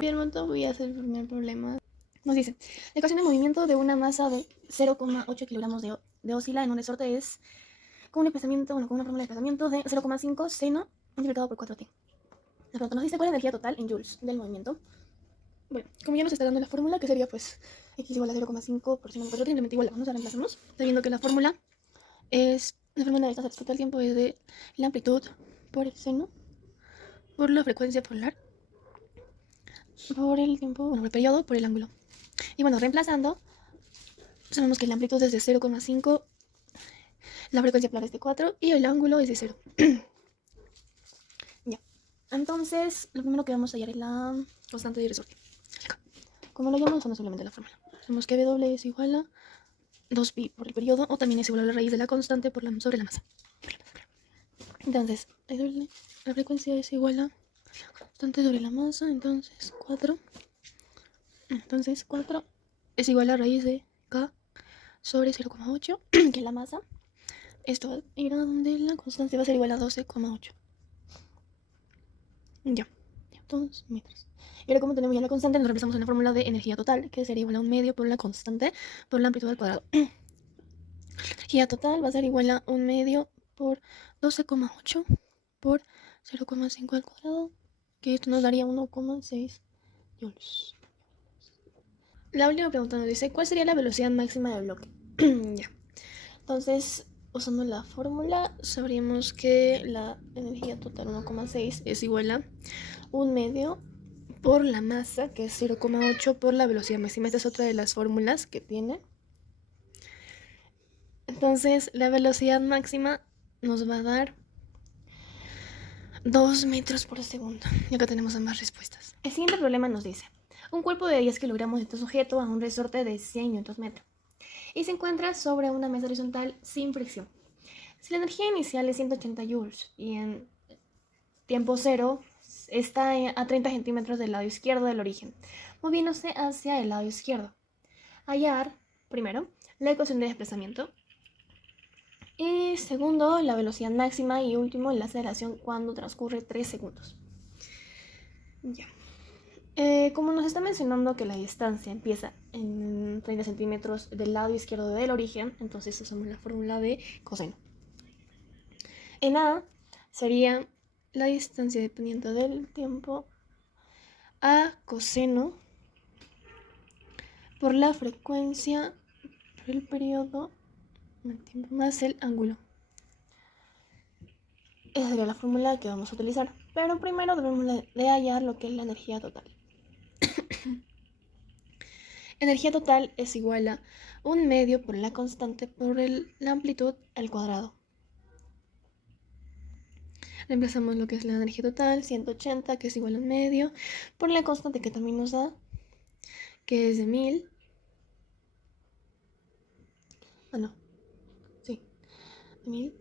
Bien, monto, voy a hacer el primer problema. Nos dice, la ecuación de movimiento de una masa de 0,8 kilogramos de oscila en un resorte es con un desplazamiento, con una fórmula de desplazamiento de 0,5 seno multiplicado por 4t. De pronto nos dice cuál es la energía total en joules del movimiento. Bueno, como ya nos está dando la fórmula, que sería pues x igual a 0,5 por seno por 4t, simplemente igual vamos a reemplazarnos, sabiendo que la fórmula es, la fórmula de distancia respecto al tiempo es de la amplitud por el seno por la frecuencia polar por el tiempo, bueno, por el periodo, por el ángulo. Y bueno, reemplazando, sabemos que la amplitud es de 0,5, la frecuencia polar es de 4 y el ángulo es de 0. Ya. Entonces, lo primero que vamos a hallar es la constante de resorte. Como lo llamamos, usando simplemente la fórmula. Sabemos que W es igual a 2pi por el periodo, o también es igual a la raíz de la constante sobre la masa. Entonces, la frecuencia es igual a constante sobre la masa, entonces 4. Entonces 4 es igual a raíz de K sobre 0,8, que es la masa. Esto va a ir a donde la constante va a ser igual a 12,8. Ya, 2 metros. Y ahora como tenemos ya la constante, nos reemplazamos en la fórmula de energía total, que sería igual a un medio por la constante por la amplitud al cuadrado. Energía total va a ser igual a un medio por 12,8 por 0,5 al cuadrado, que esto nos daría 1,6 joules. La última pregunta nos dice, ¿cuál sería la velocidad máxima del bloque? Ya. Entonces, usando la fórmula, sabríamos que la energía total 1,6 es igual a un medio por la masa, que es 0,8 por la velocidad máxima. Esta es otra de las fórmulas que tiene. Entonces, la velocidad máxima nos va a dar 2 metros por segundo. Y acá tenemos ambas respuestas. El siguiente problema nos dice, un cuerpo de 10 kilogramos está sujeto a un resorte de 100 Nm y se encuentra sobre una mesa horizontal sin fricción. Si la energía inicial es 180 joules y en tiempo cero está a 30 centímetros del lado izquierdo del origen, moviéndose hacia el lado izquierdo. Hallar, primero, la ecuación de desplazamiento. Y segundo, la velocidad máxima. Y último, la aceleración cuando transcurre 3 segundos. Ya. Como nos está mencionando que la distancia empieza en 30 centímetros del lado izquierdo del origen, entonces usamos la fórmula de coseno. En A sería la distancia dependiente del tiempo a coseno por la frecuencia por el periodo más el ángulo. Esa sería la fórmula que vamos a utilizar, pero primero debemos de hallar lo que es la energía total. Energía total es igual a un medio por la constante por la amplitud al cuadrado. Reemplazamos lo que es la energía total, 180, que es igual a un medio, por la constante que también nos da, que es de 1000. Sí, 1000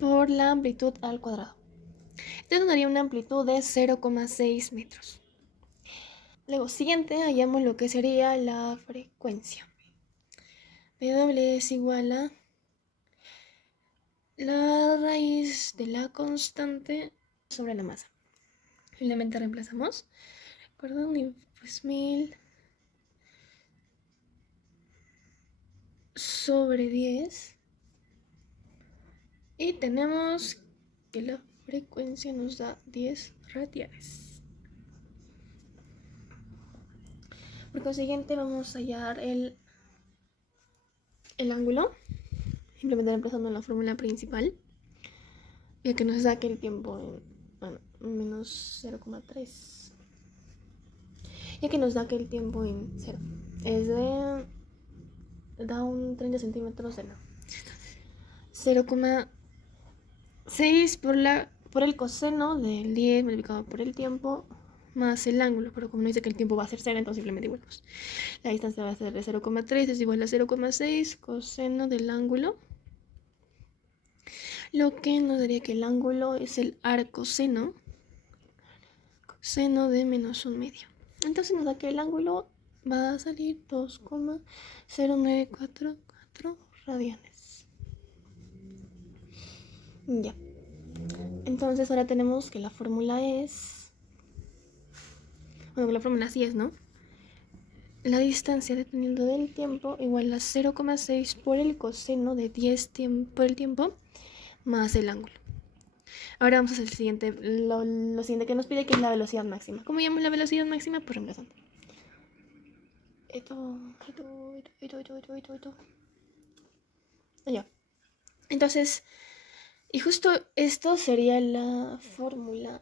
por la amplitud al cuadrado. Esto nos daría una amplitud de 0,6 metros. Luego, siguiente, hallamos lo que sería la frecuencia. W es igual a la raíz de la constante sobre la masa. Finalmente reemplazamos, perdón, y pues 1000 sobre 10. Y tenemos que la frecuencia nos da 10 radianes. Por consiguiente, vamos a hallar el ángulo, simplemente reemplazando en la fórmula principal, ya que nos da que el tiempo en menos 0,3. Ya que nos da que el tiempo en 0 es de, da un 30 centímetros de 0,6 por el coseno del 10 multiplicado por el tiempo más el ángulo, pero como no dice que el tiempo va a ser 0, entonces simplemente igualamos. La distancia va a ser de 0,3, es igual a 0,6 coseno del ángulo, lo que nos daría que el ángulo es el arcoseno de menos un medio. Entonces nos da que el ángulo va a salir 2,0944 radianes. Ya. Entonces ahora tenemos que la fórmula es... Bueno, que la fórmula así es, ¿no? La distancia dependiendo del tiempo igual a 0,6 por el coseno de 10 por el tiempo más el ángulo. Ahora vamos a hacer lo siguiente que nos pide, que es la velocidad máxima. ¿Cómo llamamos la velocidad máxima? Pues reemplazando. Ya. Entonces, y justo esto sería la fórmula.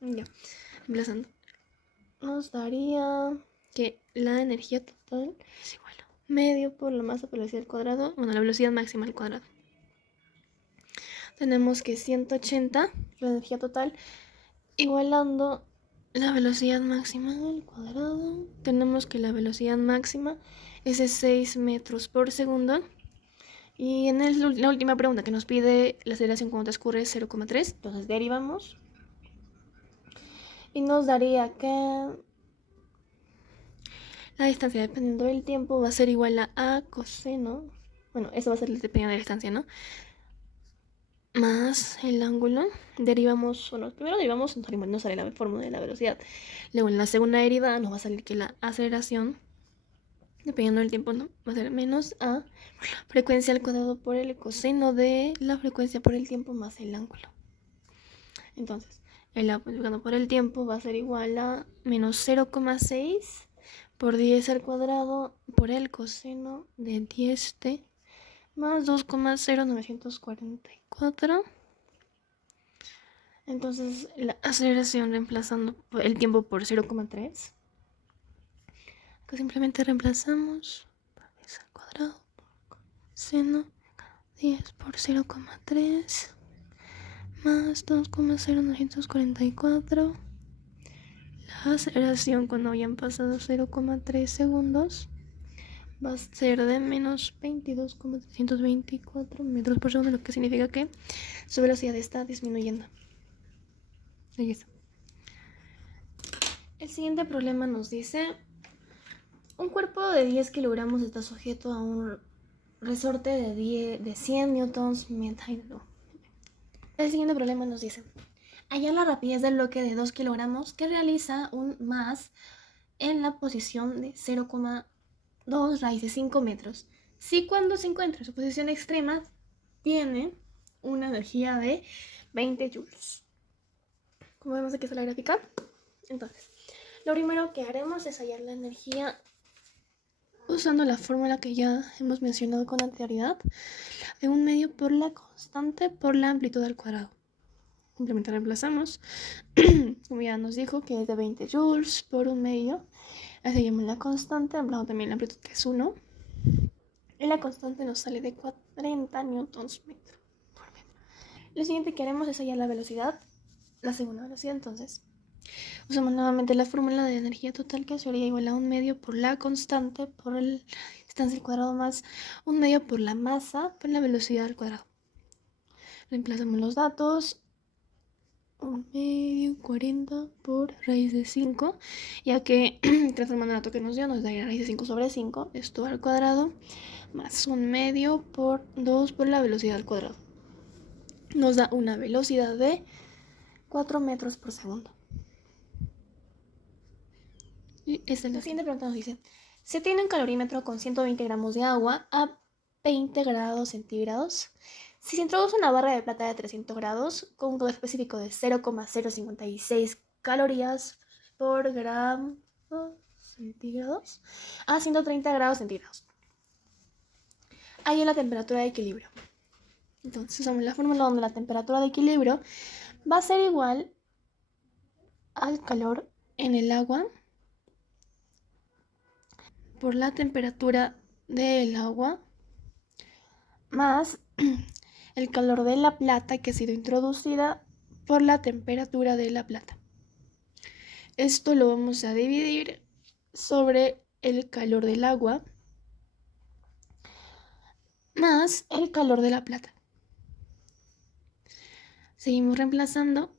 Ya. Reemplazando. Nos daría que la energía total es igual a medio por la masa por la velocidad al cuadrado. Bueno, la velocidad máxima al cuadrado. Tenemos que 180, la energía total, igualando la velocidad máxima al cuadrado. Tenemos que la velocidad máxima es de 6 metros por segundo. Y en la última pregunta que nos pide la aceleración cuando transcurre es 0,3. Entonces derivamos. Y nos daría que la distancia dependiendo del tiempo va a ser igual a coseno. Bueno, eso va a ser dependiendo de la distancia, ¿no? Más el ángulo. Derivamos, bueno, primero derivamos, nos sale la fórmula de la velocidad. Luego en la segunda derivada nos va a salir que la aceleración, dependiendo del tiempo, ¿no? Va a ser menos a frecuencia al cuadrado por el coseno de la frecuencia por el tiempo más el ángulo. Entonces, el multiplicando por el tiempo va a ser igual a menos 0,6 por 10 al cuadrado por el coseno de 10t más 2,0944. Entonces, la aceleración reemplazando el tiempo por 0,3. Acá simplemente reemplazamos 10 al cuadrado por coseno 10 por 0,3 más 2,0944. La aceleración cuando hayan pasado 0,3 segundos va a ser de menos 22,324 metros por segundo, lo que significa que su velocidad está disminuyendo. Ahí está. El siguiente problema nos dice: un cuerpo de 10 kilogramos está sujeto a un resorte de 100 newtons metro. El siguiente problema nos dice: hallar la rapidez del bloque de 2 kilogramos que realiza un más en la posición de 0,2 raíz de 5 metros. Si cuando se encuentra en su posición extrema tiene una energía de 20 joules. Como vemos aquí está la gráfica. Entonces, lo primero que haremos es hallar la energía usando la fórmula que ya hemos mencionado con anterioridad, de un medio por la constante por la amplitud al cuadrado. Simplemente reemplazamos, como ya nos dijo, que es de 20 joules por un medio. Así llamamos la constante, hablando también la amplitud, que es 1. Y la constante nos sale de 40 newtons metro por metro. Lo siguiente que haremos es hallar la velocidad, la segunda velocidad. Entonces, usamos nuevamente la fórmula de energía total, que sería igual a un medio por la constante por la distancia al cuadrado más un medio por la masa por la velocidad al cuadrado. Reemplazamos los datos. Un medio 40 por raíz de 5, ya que transformando el dato que nos dio nos daría raíz de 5 sobre 5, esto al cuadrado, más un medio por 2 por la velocidad al cuadrado. Nos da una velocidad de 4 metros por segundo. Y esta es la siguiente pregunta. Nos dice: se tiene un calorímetro con 120 gramos de agua a 20 grados centígrados. Si se introduce una barra de plata de 300 grados con un valor específico de 0,056 calorías por gramo centígrados a 130 grados centígrados, hay la temperatura de equilibrio. Entonces usamos la fórmula donde la temperatura de equilibrio va a ser igual al calor en el agua por la temperatura del agua más el calor de la plata que ha sido introducida por la temperatura de la plata. Esto lo vamos a dividir sobre el calor del agua más el calor de la plata. Seguimos reemplazando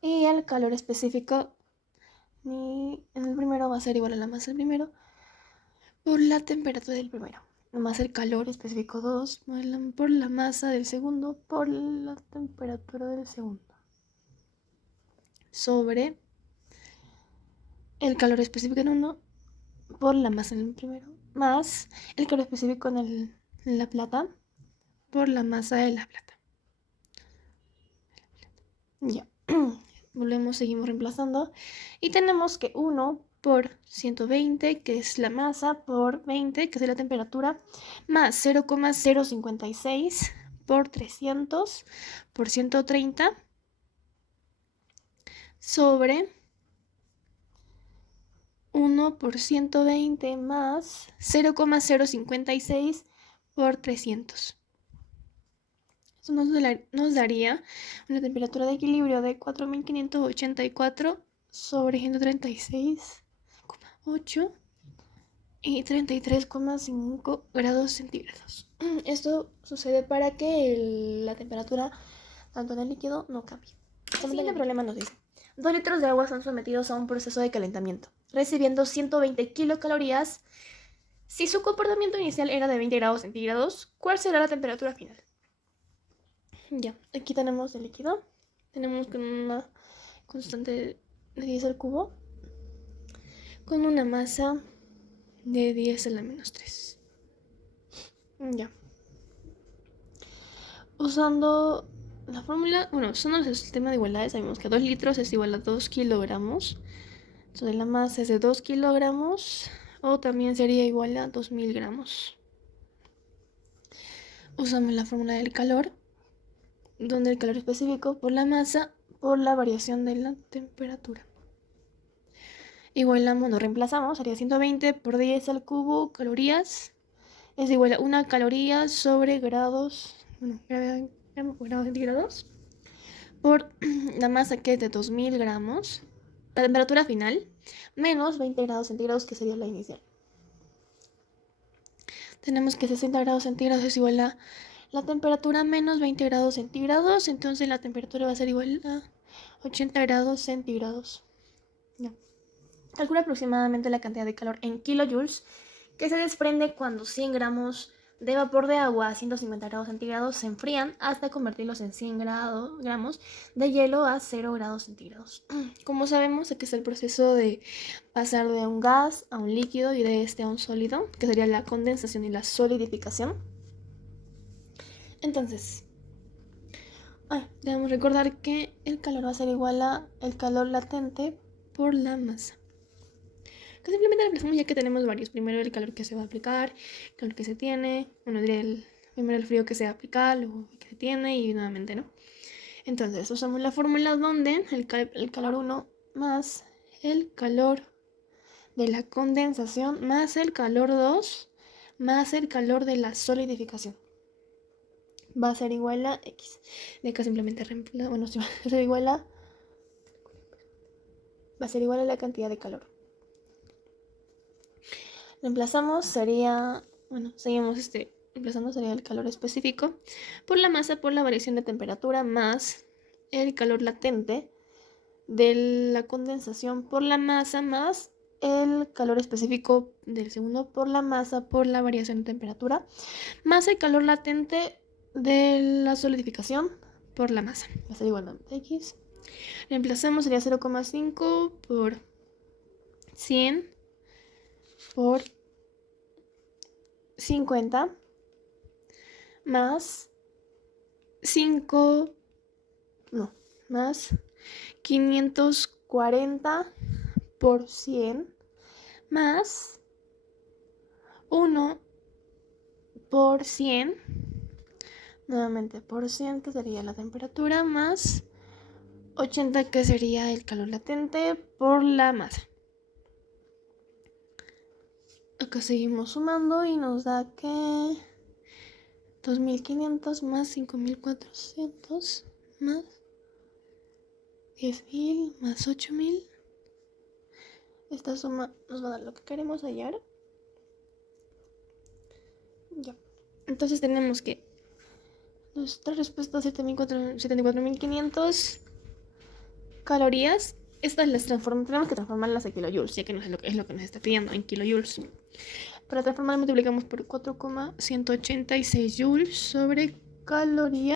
y el calor específico en el primero va a ser igual a la masa del primero por la temperatura del primero. más el calor específico 2 por la masa del segundo por la temperatura del segundo sobre el calor específico en 1 por la masa en el primero más el calor específico en la plata por la masa de la plata. Ya. Volvemos, seguimos reemplazando y tenemos que 1 por 120, que es la masa, por 20, que es la temperatura, más 0,056 por 300 por 130 sobre 1 por 120 más 0,056 por 300. Eso nos daría una temperatura de equilibrio de 4584 sobre 136,8 y 33,5 grados centígrados. Esto sucede para que la temperatura, tanto en el líquido, no cambie. El siguiente problema nos dice: 2 litros de agua son sometidos a un proceso de calentamiento, recibiendo 120 kilocalorías. Si su comportamiento inicial era de 20 grados centígrados, ¿cuál será la temperatura final? Ya, aquí tenemos el líquido. Tenemos con una constante de 10 al cubo, con una masa de 10 a la menos 3. Ya. Usando la fórmula, usando el sistema de igualdades, sabemos que 2 litros es igual a 2 kilogramos. Entonces la masa es de 2 kilogramos, o también sería igual a 2000 gramos. Usamos la fórmula del calor, donde el calor específico por la masa por la variación de la temperatura. Igualamos, nos reemplazamos, sería 120 por 10 al cubo calorías es igual a 1 caloría sobre grados centígrados por la masa, que es de 2000 gramos, la temperatura final, menos 20 grados centígrados, que sería la inicial. Tenemos que 60 grados centígrados es igual a la temperatura menos 20 grados centígrados, entonces la temperatura va a ser igual a 80 grados centígrados. Ya. Calcula aproximadamente la cantidad de calor en kilojoules que se desprende cuando 100 gramos de vapor de agua a 150 grados centígrados se enfrían hasta convertirlos en 100 gramos de hielo a 0 grados centígrados. Como sabemos, aquí está el proceso de pasar de un gas a un líquido y de este a un sólido, que sería la condensación y la solidificación. Entonces, debemos recordar que el calor va a ser igual a el calor latente por la masa. Que simplemente reemplazamos, ya que tenemos varios. Primero el calor que se va a aplicar, el calor que se tiene, primero el frío que se va a aplicar, luego el que se tiene y nuevamente, ¿no? Entonces usamos la fórmula donde el calor 1 más el calor de la condensación más el calor 2 más el calor de la solidificación va a ser igual a X. De acá simplemente reemplazamos, va a ser igual a la cantidad de calor. Reemplazamos, seguimos reemplazando, sería el calor específico por la masa por la variación de temperatura más el calor latente de la condensación por la masa más el calor específico del segundo por la masa por la variación de temperatura más el calor latente de la solidificación por la masa. Va a ser igual a X. Reemplazamos, sería 0,5 por 100 por 50 más 540 por 100 más 1 por 100, nuevamente por 100, que sería la temperatura, más 80, que sería el calor latente por la masa. Acá seguimos sumando y nos da que 2500 más 5400 más 10.000 más 8.000. Esta suma nos va a dar lo que queremos hallar. Ya. Entonces tenemos que nuestra respuesta es 74.500 calorías. Estas las tenemos que transformarlas a kilojoules, ya que no es lo que nos está pidiendo en kilojoules. Para transformar multiplicamos por 4,186 joules sobre calorías.